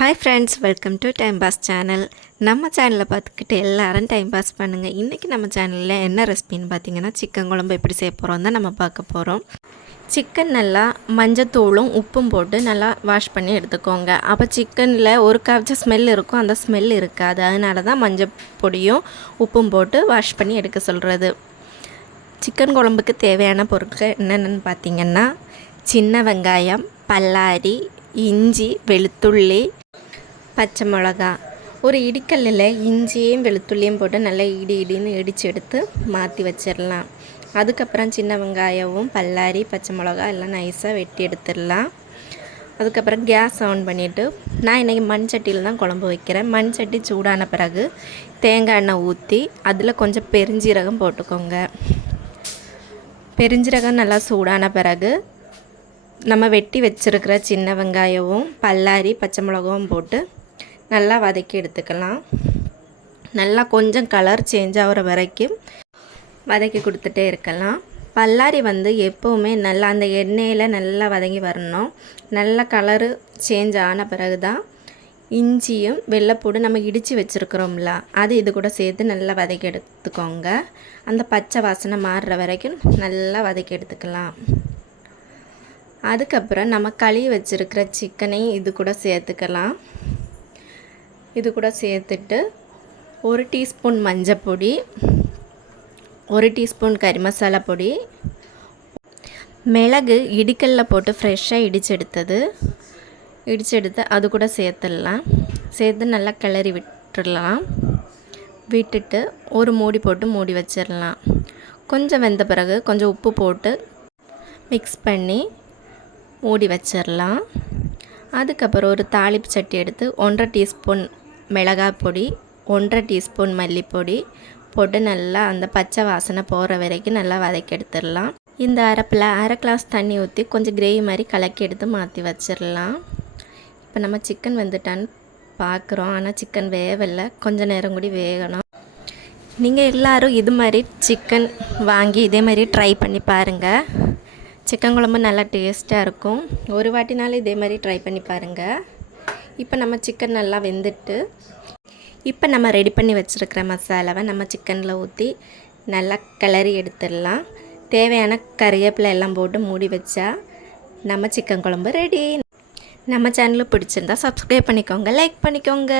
Hi friends, welcome to time pass channel. நம்ம சேனலை பார்த்துக்கிட்டு எல்லோரும் டைம் பாஸ் பண்ணுங்கள். இன்றைக்கி நம்ம சேனலில் என்ன ரெசிபின்னு பார்த்தீங்கன்னா, சிக்கன் குழம்பு எப்படி செய்ய போகிறோம் தான் நம்ம பார்க்க போகிறோம். சிக்கன் நல்லா மஞ்சத்தூளும் உப்பும் போட்டு நல்லா வாஷ் பண்ணி எடுத்துக்கோங்க. அப்போ சிக்கனில் ஒரு காய்ச்ச ஸ்மெல் இருக்கும், அந்த ஸ்மெல் இருக்காது. அதனால தான் மஞ்சள் பொடியும் உப்பும் போட்டு வாஷ் பண்ணி எடுக்க சொல்கிறது. சிக்கன் குழம்புக்கு தேவையான பொருட்கள் என்னென்னு பார்த்தீங்கன்னா, சின்ன வெங்காயம், பல்லாரி, இஞ்சி, வெளுத்துள்ளி, பச்சை மிளகா. ஒரு இடிக்கல்லில் இஞ்சியும் வெளுத்துள்ளியும் போட்டு நல்லா இடின்னு இடித்து எடுத்து மாற்றி வச்சிடலாம். அதுக்கப்புறம் சின்ன வெங்காயமும் பல்லாரி, பச்சை மிளகா எல்லாம் நைஸாக வெட்டி எடுத்துடலாம். அதுக்கப்புறம் கேஸ் ஆன் பண்ணிவிட்டு, நான் இன்றைக்கி மண் சட்டியில் தான் குழம்பு வைக்கிறேன். மண் சட்டி சூடான பிறகு தேங்காய் எண்ணெய் ஊற்றி அதில் கொஞ்சம் பெருஞ்சீரகம் போட்டுக்கோங்க. பெருஞ்சீரகம் நல்லா சூடான பிறகு நம்ம வெட்டி வச்சுருக்கிற சின்ன வெங்காயமும் பல்லாரி, பச்சை மிளகாவும் போட்டு நல்லா வதக்கி எடுத்துக்கலாம். நல்லா கொஞ்சம் கலர் சேஞ்ச் ஆகிற வரைக்கும் வதக்கி கொடுத்துட்டே இருக்கலாம். பல்லாரி எப்போவுமே நல்லா அந்த எண்ணெயில் நல்லா வதங்கி வரணும். நல்ல கலரு சேஞ்ச் ஆன பிறகு தான் இஞ்சியும் வெள்ளைப்பூடு நம்ம இடித்து வச்சுருக்குறோம்ல, அது இது கூட சேர்த்து நல்லா வதக்கி எடுத்துக்கோங்க. அந்த பச்சை வாசனை மாறுற வரைக்கும் நல்லா வதக்கி எடுத்துக்கலாம். அதுக்கப்புறம் நம்ம கழுவி வச்சுருக்கிற சிக்கனையும் இது கூட சேர்த்துக்கலாம். இது கூட சேர்த்துட்டு 1 டீஸ்பூன் மஞ்சள் பொடி, 1 டீஸ்பூன் கறி மசாலா பொடி, மிளகு இடிக்கல்ல போட்டு ஃப்ரெஷ்ஷாக இடிச்செடுத்து அது கூட சேர்த்துடலாம். சேர்த்து நல்லா கிளறி விட்டுட்டு ஒரு மூடி போட்டு மூடி வச்சிடலாம். கொஞ்சம் வெந்த பிறகு கொஞ்சம் உப்பு போட்டு மிக்ஸ் பண்ணி மூடி வச்சிடலாம். அதுக்கப்புறம் ஒரு தாளிப்பு சட்டி எடுத்து 1.5 டீஸ்பூன் மிளகாய் பொடி, 1.5 டீஸ்பூன் மல்லிப்பொடி போட்டு நல்லா அந்த பச்சை வாசனை போகிற வரைக்கும் நல்லா வதக்கி எடுத்துடலாம். இந்த அரைப்பில் 1/2 கிளாஸ் தண்ணி ஊற்றி கொஞ்சம் கிரேவி மாதிரி கலக்கி எடுத்து மாற்றி வச்சிடலாம். இப்போ நம்ம சிக்கன் வெந்துட்டான்னு பார்க்குறோம், ஆனால் சிக்கன் வேகலை, கொஞ்சம் நேரம் கூடி வேகணும். நீங்கள் எல்லோரும் இது மாதிரி சிக்கன் வாங்கி இதே மாதிரி ட்ரை பண்ணி பாருங்கள். சிக்கன் குழம்பு நல்லா டேஸ்ட்டாக இருக்கும். ஒரு வாட்டினாலும் இதே மாதிரி ட்ரை பண்ணி பாருங்கள். இப்போ நம்ம சிக்கன் நல்லா வெந்துட்டு, இப்போ நம்ம ரெடி பண்ணி வச்சுருக்கிற மசாலாவை நம்ம சிக்கனில் ஊற்றி நல்லா கிளறி எடுத்துடலாம். தேவையான கறிவேப்பிலை எல்லாம் போட்டு மூடி வச்சா நம்ம சிக்கன் குழம்பு ரெடி. நம்ம சேனலுக்கு பிடிச்சிருந்தா சப்ஸ்கிரைப் பண்ணிக்கோங்க, லைக் பண்ணிக்கோங்க.